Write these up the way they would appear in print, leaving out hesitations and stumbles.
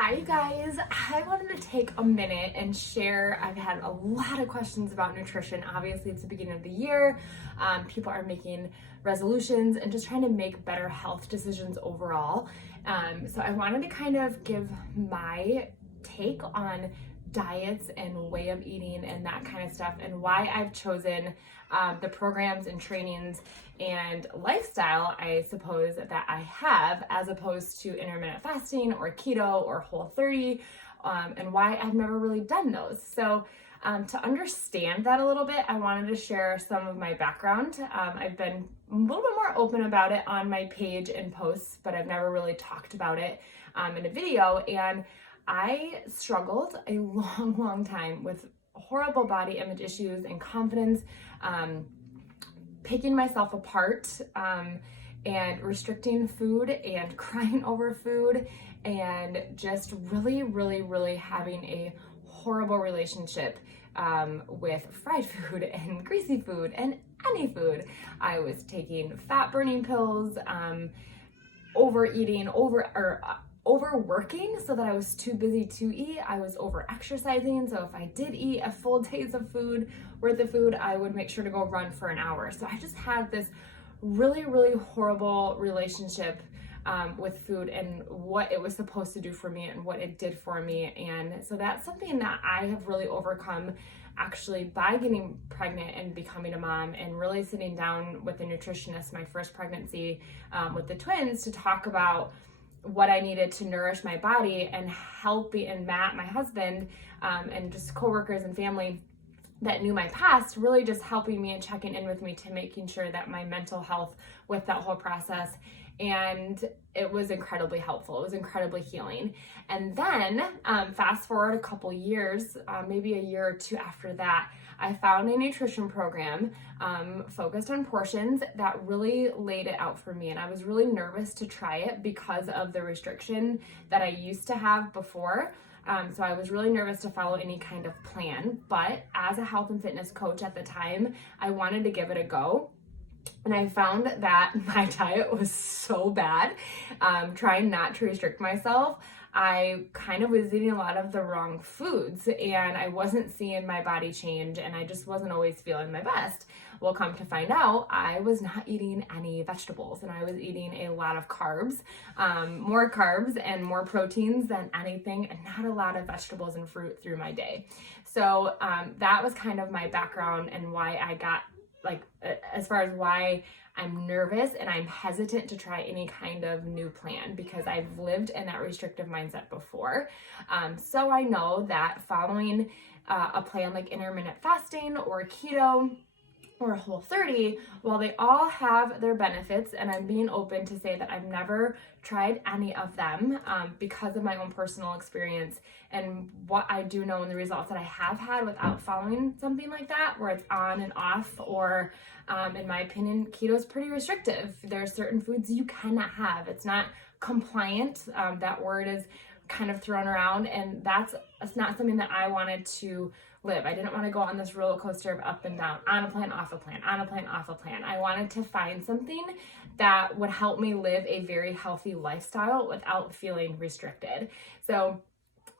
Hi, you guys. I wanted to take a minute and share. I've had a lot of questions about nutrition. Obviously, it's the beginning of the year. People are making resolutions and just trying to make better health decisions overall. So I wanted to kind of give my take on diets and way of eating and that kind of stuff, and why I've chosen the programs and trainings and lifestyle, I suppose, that I have, as opposed to intermittent fasting or keto or Whole30, and why I've never really done those. So to understand that a little bit, I wanted to share some of my background. I've been a little bit more open about it on my page and posts, but I've never really talked about it in a video. And I struggled a long time with horrible body image issues and confidence, picking myself apart, and restricting food and crying over food, and just really having a horrible relationship with fried food and greasy food and any food. I was taking fat burning pills, overworking so that I was too busy to eat. I was over exercising, so if I did eat a full days of food worth of food, I would make sure to go run for an hour. So I just had this really horrible relationship with food and what it was supposed to do for me and what it did for me. And so that's something that I have really overcome, actually, by getting pregnant and becoming a mom, and really sitting down with a nutritionist my first pregnancy with the twins to talk about what I needed to nourish my body, and and Matt, my husband, and just coworkers and family that knew my past, really just helping me and checking in with me to making sure that my mental health with that whole process. And it was incredibly helpful. It was incredibly healing. And then fast forward a couple years, maybe a year or two after that, I found a nutrition program focused on portions that really laid it out for me. And I was really nervous to try it because of the restriction that I used to have before. So I was really nervous to follow any kind of plan. But as a health and fitness coach at the time, I wanted to give it a go. And I found that my diet was so bad, trying not to restrict myself. I kind of was eating a lot of the wrong foods, and I wasn't seeing my body change, and I just wasn't always feeling my best. Well, come to find out, I was not eating any vegetables, and I was eating a lot of carbs, more carbs and more proteins than anything, and not a lot of vegetables and fruit through my day. So that was kind of my background and why I got, as far as why I'm nervous and I'm hesitant to try any kind of new plan, because I've lived in that restrictive mindset before. So I know that following a plan like intermittent fasting or keto or Whole30, while they all have their benefits, and I'm being open to say that I've never tried any of them because of my own personal experience and what I do know and the results that I have had without following something like that, where it's on and off, or in my opinion, keto is pretty restrictive. There are certain foods you cannot have. It's not compliant. That word is kind of thrown around, and it's not something that I wanted to live. I didn't want to go on this roller coaster of up and down, on a plan, off a plan, on a plan, off a plan. I wanted to find something that would help me live a very healthy lifestyle without feeling restricted. So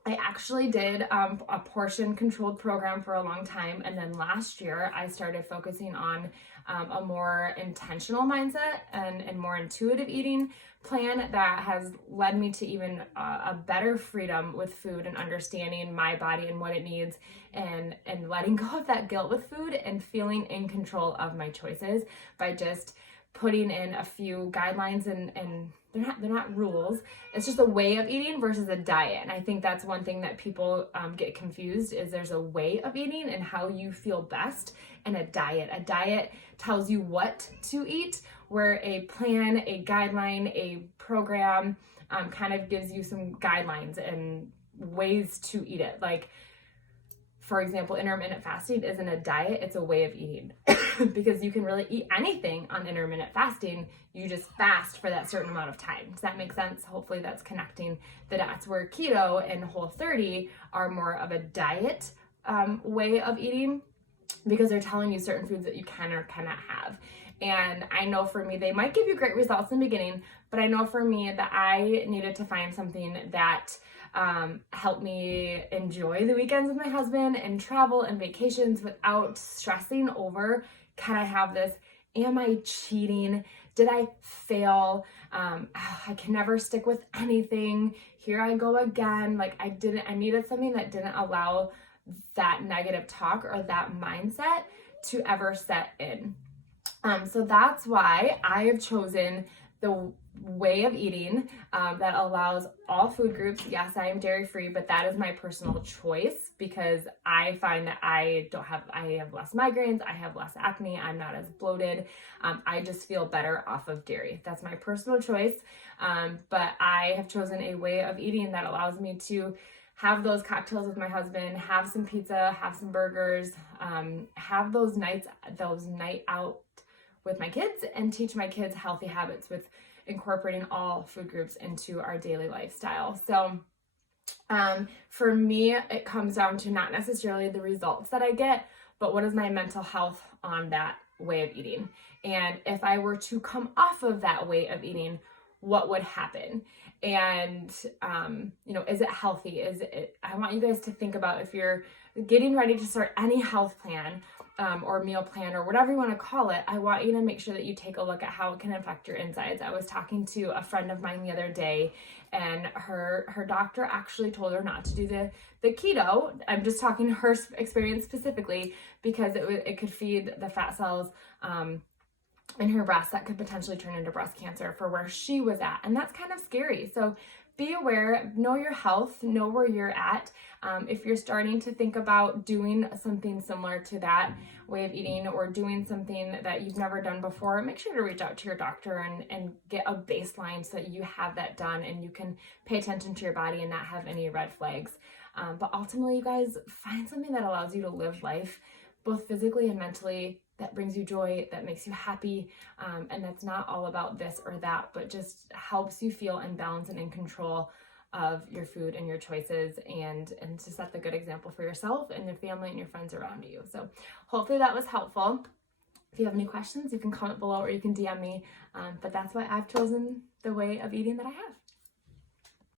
I actually did a portion controlled program for a long time. And then last year I started focusing on a more intentional mindset and more intuitive eating plan that has led me to even a better freedom with food and understanding my body and what it needs, and letting go of that guilt with food and feeling in control of my choices by just putting in a few guidelines, and they're not rules. It's just a way of eating versus a diet. And I think that's one thing that people get confused, is there's a way of eating and how you feel best, and a diet. A diet tells you what to eat, where a plan, a guideline, a program kind of gives you some guidelines and ways to eat it. Like, for example, intermittent fasting isn't a diet, it's a way of eating. Because you can really eat anything on intermittent fasting, you just fast for that certain amount of time. Does that make sense? Hopefully that's connecting the dots, where keto and Whole30 are more of a diet way of eating, because they're telling you certain foods that you can or cannot have. And I know for me, they might give you great results in the beginning, but I know for me that I needed to find something that helped me enjoy the weekends with my husband and travel and vacations without stressing over, can I have this? Am I cheating? Did I fail? I can never stick with anything. Here I go again. Like I needed something that didn't allow that negative talk or that mindset to ever set in. So that's why I have chosen the way of eating that allows all food groups. Yes, I am dairy free, but that is my personal choice because I find that I have less migraines, I have less acne, I'm not as bloated. I just feel better off of dairy. That's my personal choice. But I have chosen a way of eating that allows me to have those cocktails with my husband, have some pizza, have some burgers, have those night out with my kids, and teach my kids healthy habits with incorporating all food groups into our daily lifestyle. So for me, it comes down to not necessarily the results that I get, but what is my mental health on that way of eating? And if I were to come off of that way of eating, what would happen? And, is it healthy? I want you guys to think about if you're getting ready to start any health plan or meal plan or whatever you want to call it, I want you to make sure that you take a look at how it can affect your insides. I was talking to a friend of mine the other day, and her doctor actually told her not to do the keto. I'm just talking her experience specifically because it could feed the fat cells in her breast that could potentially turn into breast cancer for where she was at. And that's kind of scary. So be aware, know your health, know where you're at. If you're starting to think about doing something similar to that way of eating or doing something that you've never done before, make sure to reach out to your doctor and get a baseline so that you have that done and you can pay attention to your body and not have any red flags. But ultimately, you guys, find something that allows you to live life both physically and mentally, that brings you joy, that makes you happy, and that's not all about this or that, but just helps you feel in balance and in control of your food and your choices, and to set the good example for yourself and your family and your friends around you. So hopefully that was helpful. If you have any questions, you can comment below or you can DM me, but that's why I've chosen the way of eating that I have.